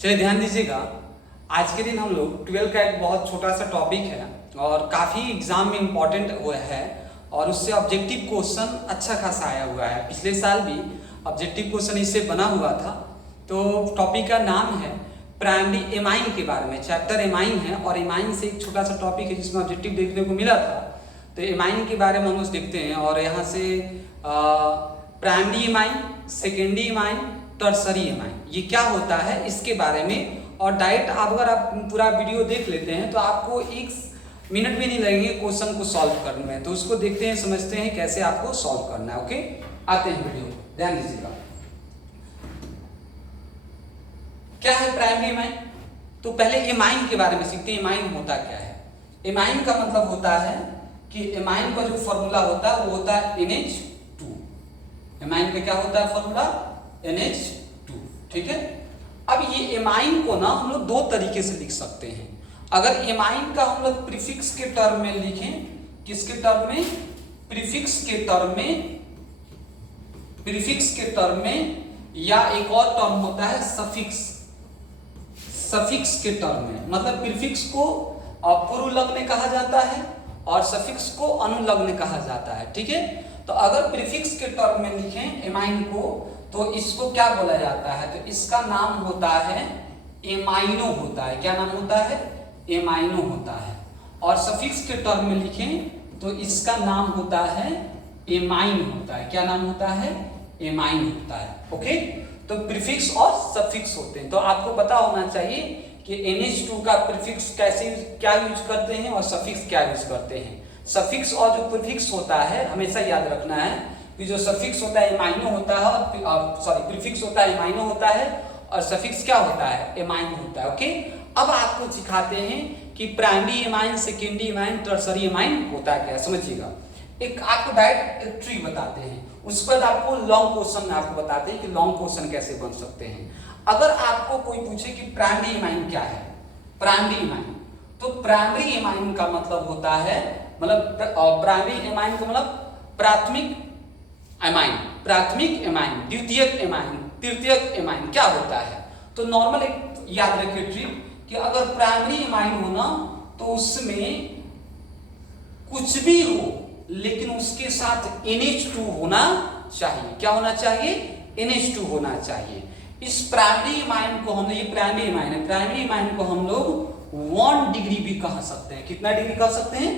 चलिए ध्यान दीजिएगा, आज के दिन हम लोग 12 का एक बहुत छोटा सा टॉपिक है और काफ़ी एग्जाम में इम्पॉर्टेंट हुआ है और उससे ऑब्जेक्टिव क्वेश्चन अच्छा खासा आया हुआ है। पिछले साल भी ऑब्जेक्टिव क्वेश्चन इससे बना हुआ था। तो टॉपिक का नाम है प्राइमरी एमाइन के बारे में। चैप्टर एमाइन है और एमाइन से एक छोटा सा टॉपिक है जिसमें ऑब्जेक्टिव देखने को मिला था। तो एमाइन के बारे में हम लोग देखते हैं और यहाँ से primary amine, secondary amine, tertiary amine ये क्या होता है इसके बारे में। और डायरेक्ट अगर आप पूरा वीडियो देख लेते हैं तो आपको 1 मिनट भी नहीं लगेंगे क्वेश्चन को सॉल्व करने में। तो उसको देखते हैं, समझते हैं कैसे आपको सॉल्व करना है। ओके, आते हैं वीडियो, ध्यान दीजिएगा। क्या है प्राइमरी एमाइन? तो पहले एमाइन के बारे में सीखते हैं। एमाइन होता क्या है? एमाइन का मतलब होता है कि एमाइन का जो फॉर्मूला होता है वो होता है NH2। एमाइन का क्या होता है फॉर्मूला? NH2। ठीक है। अब ये एमाइन को ना हम लोग 2 तरीके से लिख सकते हैं। अगर एमाइन का हम लोग प्रीफिक्स के टर्म में लिखें, किसके टर्म में? प्रीफिक्स के टर्म में, प्रीफिक्स के टर्म में, या एक और टर्म होता है सफिक्स, सफिक्स के टर्म में। मतलब प्रीफिक्स को पूर्वलग्न कहा जाता है और सफिक्स को अनुलग्न कहा जाता है। ठीक है। तो अगर प्रीफिक्स के टर्म में लिखें एमाइन को तो इसको क्या बोला जाता है? तो इसका नाम होता है एमाइनो होता है। क्या नाम होता है? एमाइनो होता है। और सफिक्स के टर्म में लिखें तो इसका नाम होता है एमाइन होता है। क्या नाम होता है? एमाइन होता है। ओके, तो प्रीफिक्स और सफिक्स होते हैं। तो आपको पता होना चाहिए कि NH2 का प्रीफिक्स कैसे क्या यूज करते हैं और सफिक्स क्या यूज करते हैं। सफिक्स और जो प्रीफिक्स होता है हमेशा याद रखना है कि जो सफिक्स होता है एमाइनो होता है और सॉरी प्रीफिक्स होता है एमाइनो होता है और सफिक्स क्या होता है? एमाइन होता है। ओके, अब आपको सिखाते हैं कि primary amine, secondary amine, tertiary amine होता क्या है, समझिएगा। एक आपको डायरेक्ट एक ट्री बताते हैं, उस पर आपको लॉन्ग क्वेश्चन में आपको बताते हैं कि लॉन्ग क्वेश्चन कैसे बन सकते हैं। अगर आपको कोई पूछे कि प्राइमरी एमाइन क्या है, प्राइमरी एमाइन, तो प्राइमरी एमाइन का मतलब होता है, मतलब प्राइमरी एमाइन का मतलब प्राथमिक एमाइन, प्राथमिक एमाइन, द्वितीयक एमाइन, तृतीयक एमाइन क्या होता है। तो नॉर्मल एक याद रखिए ट्रिक कि अगर प्राइमरी एमाइन हो ना तो उसमें कुछ भी हो लेकिन उसके साथ NH2 होना चाहिए। क्या होना चाहिए? NH2 होना चाहिए। इस प्राइमरी एमाइन को हम, ये प्राइमरी एमाइन है, प्राइमरी एमाइन को हम लोग 1 डिग्री भी कह सकते हैं। कितना डिग्री कह सकते हैं?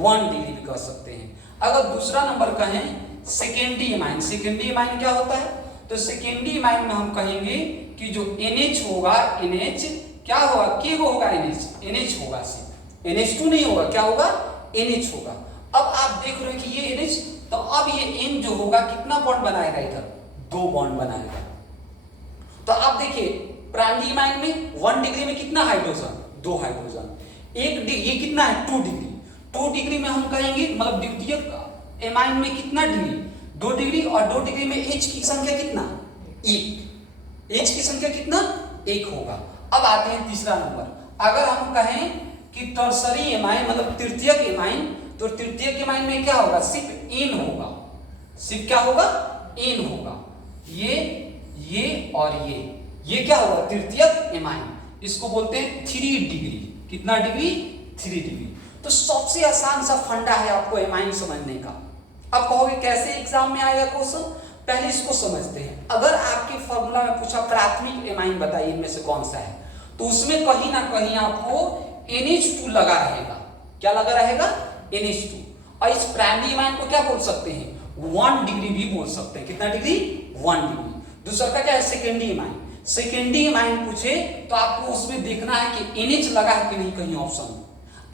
1 डिग्री भी कह सकते हैं। अगर दूसरा नंबर कहें सेकेंडरी एमाइन, सेकेंडरी एमाइन क्या होता है? तो सेकेंडरी एमाइन में हम कहेंगे कि जो NH होगा, NH क्या होगा? के होगा NH होगा, सिर्फ NH2 नहीं होगा। क्या होगा? NH होगा। अब आप देख रहे हो कि ये NH, तो अब ये N जो होगा कितना बॉन्ड बनाएगा? इधर 2 बॉन्ड बनाएगा। तो आप देखिए प्राइमरी एमाइन में 1 डिग्री में कितना हाइड्रोजन? 2 हाइड्रोजन। ये कितना है? 2 डिग्री। 2 डिग्री में हम कहेंगे, मतलब द्वितीयक एमाइन में कितना डिग्री? 2 डिग्री। और 2 डिग्री में H की संख्या कितना? 1। H की संख्या कितना? 1 होगा। अब आते हैं तीसरा नंबर। अगर हम कहें कि टर्सरी एमाइन मतलब तृतीयक एमाइन, तो तृतीयक एमाइन में क्या होगा? सिर्फ N होगा। सिर्फ क्या होगा? N होगा। ये और ये क्या होगा? तृतीयक एमाइन। इसको बोलते हैं 3 डिग्री। कितना डिग्री? 3 डिग्री। तो सबसे आसान सा फंडा है आपको एमाइन समझने का। अब कहोगे कैसे एग्जाम में आएगा क्वेश्चन? पहले इसको समझते हैं। अगर आपके फॉर्मूला में पूछा प्राथमिक एमाइन बताइए इनमें से कौन सा है, तो उसमें कहीं ना कहीं आपको NH2 लगा रहेगा। क्या लगा रहेगा? NH2। और इस प्राइमरी एमाइन को क्या बोल सकते हैं? 1 डिग्री भी बोल सकते हैं। कितना डिग्री? 1 डिग्री। दूसरा का क्या है? Secondary amine. सेकेंडरी एमाइन पूछे तो आपको उसमें देखना है कि NH लगा है कि नहीं कहीं ऑप्शन।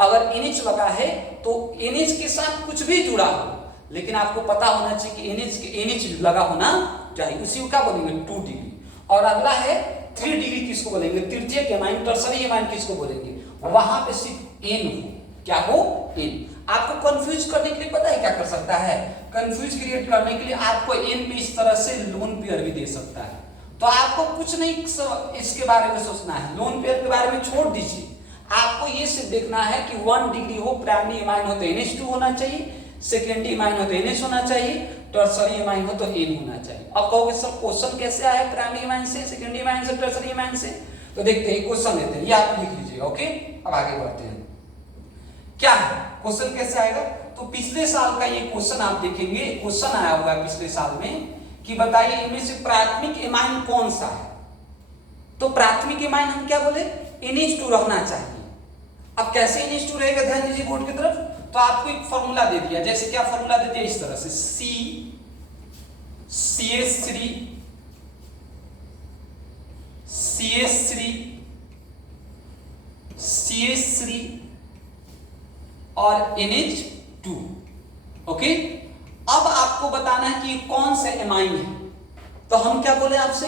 अगर NH लगा है तो NH के साथ कुछ भी जुड़ा हो, लेकिन आपको पता होना चाहिए कि NH लगा होना चाहिए। उसी को क्या बोलेंगे? 2 डिग्री। और अगला है 3 डिग्री। किसको बोलेंगे? तृतीयक एमाइन, टर्सरी एमाइन किसको बोलेंगे? वहां पे सिर्फ N हो। क्या हो? N। आपको कंफ्यूज करने के लिए पता है क्या कर सकता है? कंफ्यूज क्रिएट करने के लिए आपको N पे इस तरह से लोन पेयर भी दे सकता है। तो आपको कुछ नहीं इसके बारे में सोचना है, लोन पेयर के बारे में छोड़ दीजिए। आपको ये सिर्फ देखना है कि 1 डिग्री हो, प्राइमरी एमाइन हो तो NH2 होना चाहिए, सेकेंडरी एमाइन हो तो NH होना चाहिए, टर्सरी एमाइन हो तो N होना चाहिए। अब कहोगे सर क्वेश्चन कैसे आया प्राइमरी एमाइन से, सेकेंडरी एमाइन से, टर्सरी एमाइन से? तो देखते हैं क्वेश्चन लेते हैं, ये आप लिख लीजिएगा। ओके, अब आगे बढ़ते हैं। क्या है क्वेश्चन, कैसे आएगा? तो पिछले साल का ये क्वेश्चन आप देखेंगे, क्वेश्चन आया हुआ है पिछले साल में कि बताइए इनमें से प्राथमिक एमाइन कौन सा है। तो प्राथमिक एमाइन हम क्या बोले, NH2 रहना चाहिए। अब कैसे NH2 रहेगा, ध्यान दीजिए बोर्ड की तरफ। तो आपको एक फॉर्मूला दे दिया, जैसे क्या फॉर्मूला दे दिया, इस तरह से CH3 और NH2। ओके, अब आपको बताना है कि कौन से एमाइन है। तो हम क्या बोले आपसे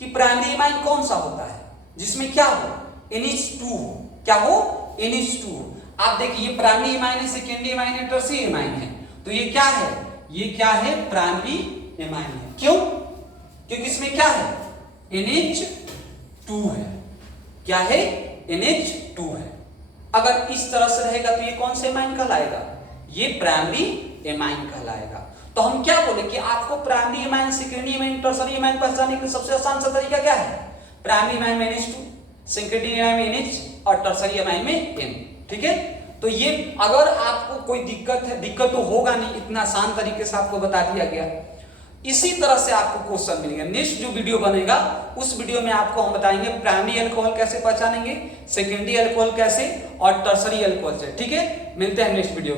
कि प्राइमरी एमाइन कौन सा होता है जिसमें क्या हो, NH2 हो। क्या हो, NH2 हो। आप देखिए ये प्राइमरी एमाइन है, सेकेंडरी एमाइन है, टर्शियरी एमाइन है। तो ये क्या है, ये क्या है, प्राइमरी एमाइन है। क्यों? क्योंकि इसमें क्या है, NH2 है। क्या है, NH2 है। अगर इस तरह से रहेगा तो ये कौन से एमाइन कहलाएगा, ये प्राइमरी एमाइन कहलाएगा। तो हम क्या बोले कि आपको primary amine, secondary amine, tertiary amine पहचानने का सबसे आसान सा तरीका क्या है, प्राइमरी एमाइन में NH2, सेकेंडरी एमाइन में NH और टर्शियरी एमाइन में N। ठीक है, तो ये अगर आपको कोई दिक्कत है, दिक्कत तो होगा नहीं, इतना आसान तरीके से आपको बता दिया गया। इसी तरह से आपको क्वेश्चन मिलेंगे। नेक्स्ट जो वीडियो बनेगा उस वीडियो में आपको हम बताएंगे प्राइमरी अल्कोहल कैसे पहचानेंगे, सेकेंडरी अल्कोहल कैसे और टर्शियरी अल्कोहल से। ठीक है, मिलते हैं नेक्स्ट वीडियो।